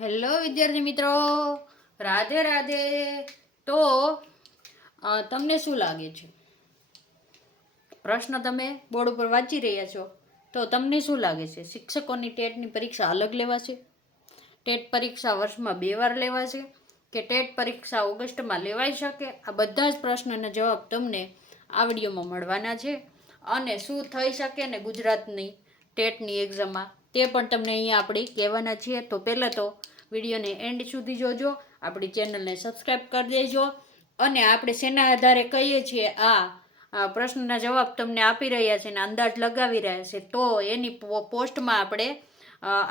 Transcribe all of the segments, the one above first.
Hello વિદ્યાર્થી મિત્રો, રાધે રાધે. તો તમને શું લાગે છે? પ્રશ્ન તમે બોર્ડ ઉપર વાંચી રહ્યા છો તો તમને શું લાગે છે? શિક્ષકોની ટેટની પરીક્ષા અલગ લેવાશે? ટેટ પરીક્ષા વર્ષમાં 2 વાર લેવાશે કે ટેટ પરીક્ષા ઓગસ્ટમાં લેવાઈ શકે? આ બધા જ પ્રશ્નના જવાબ તમને આ વિડીયોમાં મળવાના છે. અને શું થઈ શકે ને ગુજરાતની ટેટની એક્ઝામમાં તે પણ તમને અહીંયા આપણે કહેવાના છીએ. તો પહેલાં તો વિડીયોને એન્ડ સુધી જોજો, આપણી ચેનલને સબસ્ક્રાઈબ કરી દેજો. અને આપણે શેના આધારે કહીએ છીએ આ પ્રશ્નના જવાબ તમને આપી રહ્યા છે અને અંદાજ લગાવી રહ્યા છે, તો એની પોસ્ટમાં આપણે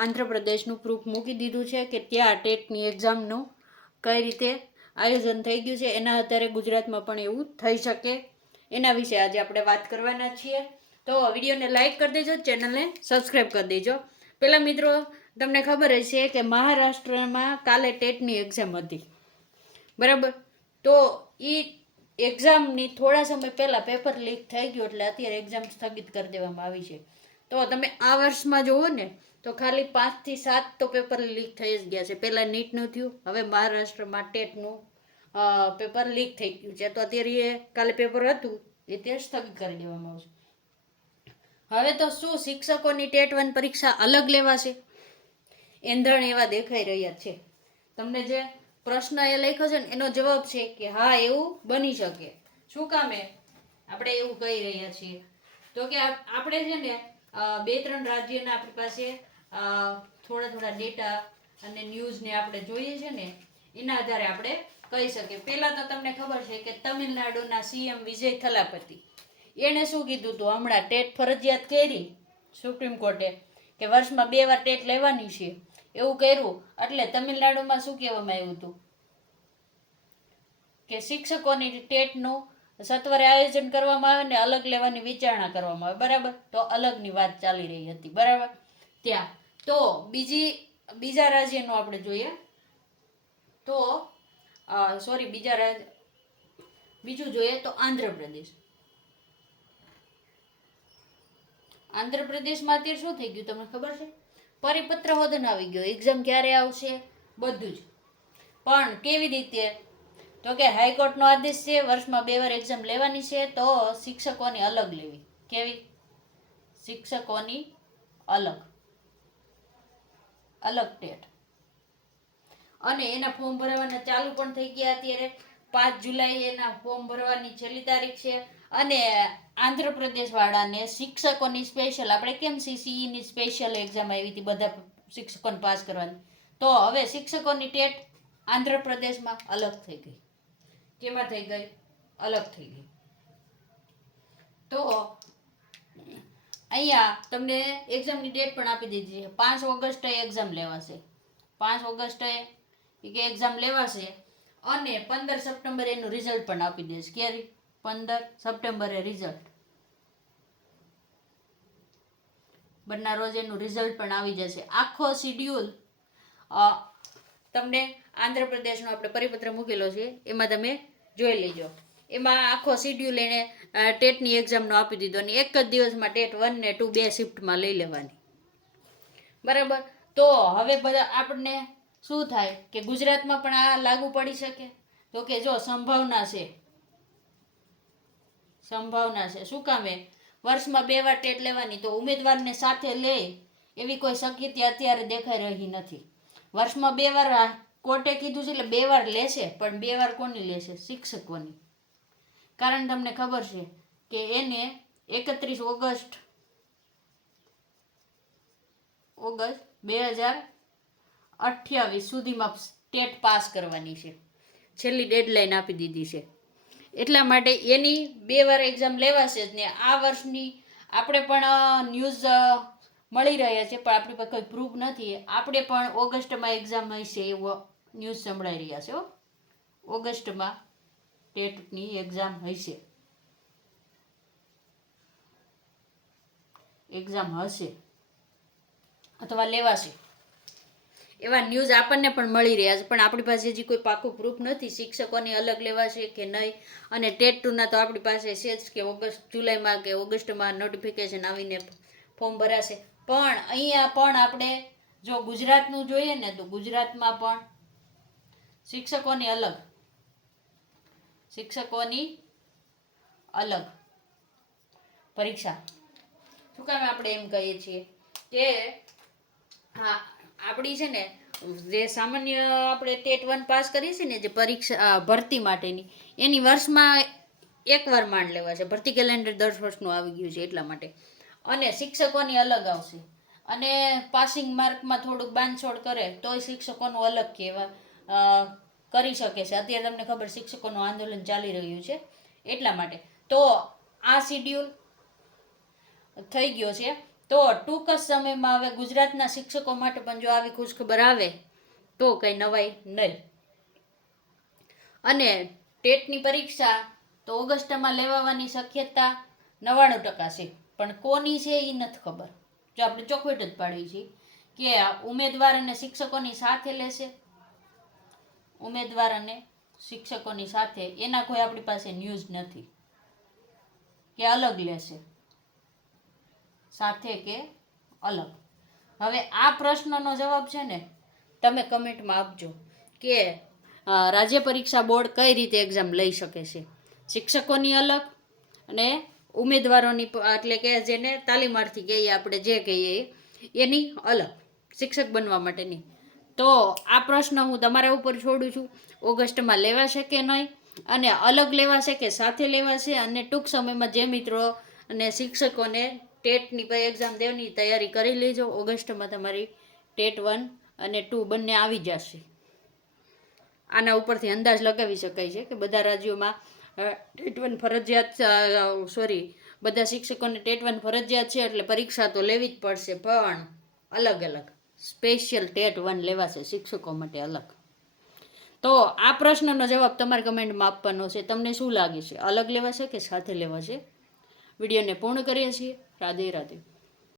આંધ્રપ્રદેશનું પ્રૂફ મૂકી દીધું છે કે ત્યાં ટેટની એક્ઝામનું કઈ રીતે આયોજન થઈ ગયું છે. એના આધારે ગુજરાતમાં પણ એવું થઈ શકે, એના વિશે આજે આપણે વાત કરવાના છીએ. તો વિડીયોને લાઈક કરી દેજો, ચેનલને સબસ્ક્રાઈબ કરી દેજો. પહેલાં મિત્રો, તમને ખબર હશે કે મહારાષ્ટ્રમાં કાલે ટેટની એક્ઝામ હતી, બરાબર? તો એ એક્ઝામની થોડા સમય પહેલાં પેપર લીક થઈ ગયું, એટલે અત્યારે એક્ઝામ સ્થગિત કરી દેવામાં આવી છે. તો તમે આ વર્ષમાં જુઓ ને તો ખાલી 5 થી 7 તો પેપર લીક થઈ જ ગયા છે. પહેલાં નીટનું થયું, હવે મહારાષ્ટ્રમાં ટેટનું પેપર લીક થઈ ગયું છે. તો અત્યારે એ કાલે પેપર હતું એ તે સ્થગિત કરી દેવામાં આવશે. હવે તો શું શિક્ષકોની ટેટ 1 પરીક્ષા અલગ લેવાશે? એંધણ એવા દેખાઈ રહ્યા છે. તમને જે પ્રશ્ન એ લખ્યો છે ને એનો જવાબ છે કે હા, એવું બની શકે. શું કામે આપણે એવું કહી રહ્યા છીએ? તો કે આપણે છે ને 2-3 રાજ્યના આપણી પાસે થોડા ડેટા અને ન્યૂઝને આપણે જોઈએ છે ને, એના આધારે આપણે કહી શકીએ. પહેલાં તો તમને ખબર છે કે તમિલનાડુના સીએમ વિજય થલાપતિ એણે શું કીધું હતું? હમણાં ટેટ ફરજિયાત કરી સુપ્રીમ કોર્ટે કે વર્ષમાં 2 વાર ટેટ લેવાની છે, એવું કર્યું. એટલે તમિલનાડુમાં શું કહેવામાં આવ્યું હતું કે શિક્ષકોની ટેટનું સત્વરે આયોજન કરવામાં આવે ને અલગ લેવાની વિચારણા કરવામાં આવે, બરાબર? તો અલગની વાત ચાલી રહી હતી, બરાબર? ત્યાં તો બીજા રાજ્યનું આપણે જોઈએ તો બીજું જોઈએ તો આંધ્રપ્રદેશમાં અત્યારે શું થઈ ગયું તમને ખબર છે? પરિપત્ર હોદન આવી ગયો, એક્ઝામ ક્યારે આવશે બધું જ. પણ કેવી રીતે? તો કે હાઈકોર્ટનો આદેશ છે, વર્ષમાં 2 વાર એક્ઝામ લેવાની છે, તો શિક્ષકોની અલગ લેવી. કેવી? શિક્ષકોની અલગ ટેટ. અને એના ફોર્મ ભરવાના ચાલુ પણ થઈ ગયા. અત્યારે 5 જુલાઈ એના ફોર્મ ભરવાની છેલ્લી તારીખ છે. અને આંધ્રપ્રદેશ વાળાને શિક્ષકોની સ્પેશિયલ, આપણે કેમ સીસીઈની સ્પેશિયલ એક્ઝામ આવી હતી બધા શિક્ષકોને પાસ કરવાની, તો હવે શિક્ષકોની ટેટ આંધ્રપ્રદેશમાં અલગ થઈ ગઈ. કેમાં થઈ ગઈ? અલગ થઈ ગઈ. તો અહીંયા તમને એક્ઝામની ડેટ પણ આપી દીધી છે. 5 ઓગસ્ટે એક્ઝામ લેવાશે. 5 ઓગસ્ટે એક્ઝામ લેવાશે અને 15 સપ્ટેમ્બરે એનું રિઝલ્ટ પણ આપી દેશે. ક્યારે? 15 સપ્ટેમ્બરે રિઝલ્ટ. બંને રોજ એનું રિઝલ્ટ પણ આવી જશે. આખો શિડ્યુલ તમને આંધ્રપ્રદેશનો આપણે પરિપત્ર મૂકેલો છે, એમાં તમે જોઈ લેજો. એમાં આખો શિડ્યુલ એને ટેટની એક્ઝામનો આપી દીધો અને એક જ દિવસમાં ટેટ 1 ને 2 2 શિફ્ટમાં લઈ લેવાની, બરાબર? તો હવે બધા આપણને શું થાય કે ગુજરાતમાં પણ આ લાગુ પડી શકે? તો કે જો સંભાવના છે. શું કામે? વર્ષમાં 2 વાર ટેટ લેવાની, તો ઉમેદવારને સાથે લે એવી કોઈ શક્યતા અત્યારે દેખાઈ રહી નથી. વર્ષમાં 2 વાર કોર્ટે કીધું છે, એટલે 2 વાર લેશે. પણ 2 વાર કોની લેશે? શિક્ષકોની. કારણ તમને ખબર છે કે એને 31 ઓગસ્ટ 2028 સુધીમાં ટેટ પાસ કરવાની છે. છેલ્લી ડેડલાઈન આપી દીધી છે. એટલા માટે એની 2 વાર એક્ઝામ લેવાશે જ ને. આ વર્ષની આપણે પણ ન્યૂઝ મળી રહ્યા છે, પણ આપણી પાસે કોઈ પ્રૂફ નથી. આપણે પણ ઓગસ્ટમાં એક્ઝામ હશે એવો ન્યૂઝ સંભળાઈ રહ્યા છે. ઓગસ્ટમાં ટેટની એક્ઝામ હશે. અથવા લેવાશે એવા ન્યૂઝ આપણને પણ મળી રહ્યા છે, પણ આપણી પાસે હજી કોઈ પાકું પ્રૂફ નથી શિક્ષકોની અલગ લેવાશે કે નહીં. અને ટેટ 2ના તો આપણી પાસે છે જ કે જુલાઈમાં કે ઓગસ્ટમાં નોટિફિકેશન આવીને ફોર્મ ભરાશે. પણ અહીંયા પણ આપણે જો ગુજરાતનું જોઈએ ને તો ગુજરાતમાં પણ શિક્ષકોની અલગ પરીક્ષા. શું કામ આપણે એમ કહીએ છીએ કે હા આપણી છે ને જે સામાન્ય આપણે ટેટ 1 પાસ કરીએ છીએ ને જે પરીક્ષા ભરતી માટેની એની વર્ષમાં એકવાર માંડ લેવા છે. ભરતી કેલેન્ડર 10 વર્ષનું આવી ગયું છે એટલા માટે. અને શિક્ષકોની અલગ આવશે અને પાસિંગ માર્કમાં થોડુંક બાંધછોડ કરે તોય શિક્ષકોનું અલગ કરી શકે છે. અત્યારે તમને ખબર શિક્ષકોનું આંદોલન ચાલી રહ્યું છે એટલા માટે. તો આ શિડ્યુલ થઈ ગયો છે. તો ટૂંક જ સમયમાં હવે ગુજરાતના શિક્ષકો માટે પણ જો આવી ખુશખબર આવે તો કંઈ નવાઈ નહીં. અને ટેટની પરીક્ષા તો ઓગસ્ટમાં લેવાવાની શક્યતા 99% છે, પણ કોની છે એ નથી ખબર. જો આપણે ચોખવટ જ પાડવી છે કે ઉમેદવાર અને શિક્ષકોની સાથે લેશે, ઉમેદવાર અને શિક્ષકોની સાથે, એના કોઈ આપણી પાસે ન્યૂઝ નથી કે અલગ લેશે, સાથે કે અલગ. હવે આ પ્રશ્નનો જવાબ છે ને તમે કમેન્ટમાં આપજો કે રાજ્ય પરીક્ષા બોર્ડ કઈ રીતે એક્ઝામ લઈ શકે છે. શિક્ષકોની અલગ અને ઉમેદવારોની એટલે કે જેને તાલીમાર્થી કહીએ આપણે જે કહીએ એની અલગ શિક્ષક બનવા માટેની. તો આ પ્રશ્ન હું તમારા ઉપર છોડું છું. ઓગસ્ટમાં લેવાશે કે નહીં અને અલગ લેવાશે કે સાથે લેવાશે, અને ટૂંક સમયમાં જે મિત્રો અને શિક્ષકોને ટેટની એક્ઝામ દેવાની તૈયારી કરી લેજો. ઓગસ્ટમાં તમારી ટેટ 1 અને 2 બંને આવી જશે. આના ઉપરથી અંદાજ લગાવી શકાય છે કે બધા રાજ્યોમાં ટેટ 1 ફરજિયાત બધા શિક્ષકોને ટેટ 1 ફરજિયાત છે એટલે પરીક્ષા તો લેવી જ પડશે, પણ અલગ સ્પેશિયલ ટેટ 1 લેવાશે શિક્ષકો માટે અલગ. તો આ પ્રશ્નનો જવાબ તમારે કમેન્ટમાં આપવાનો છે. તમને શું લાગે છે, અલગ લેવાશે કે સાથે લેવાશે? વિડીયોને પૂર્ણ કરીએ છીએ. રાધે રાધે.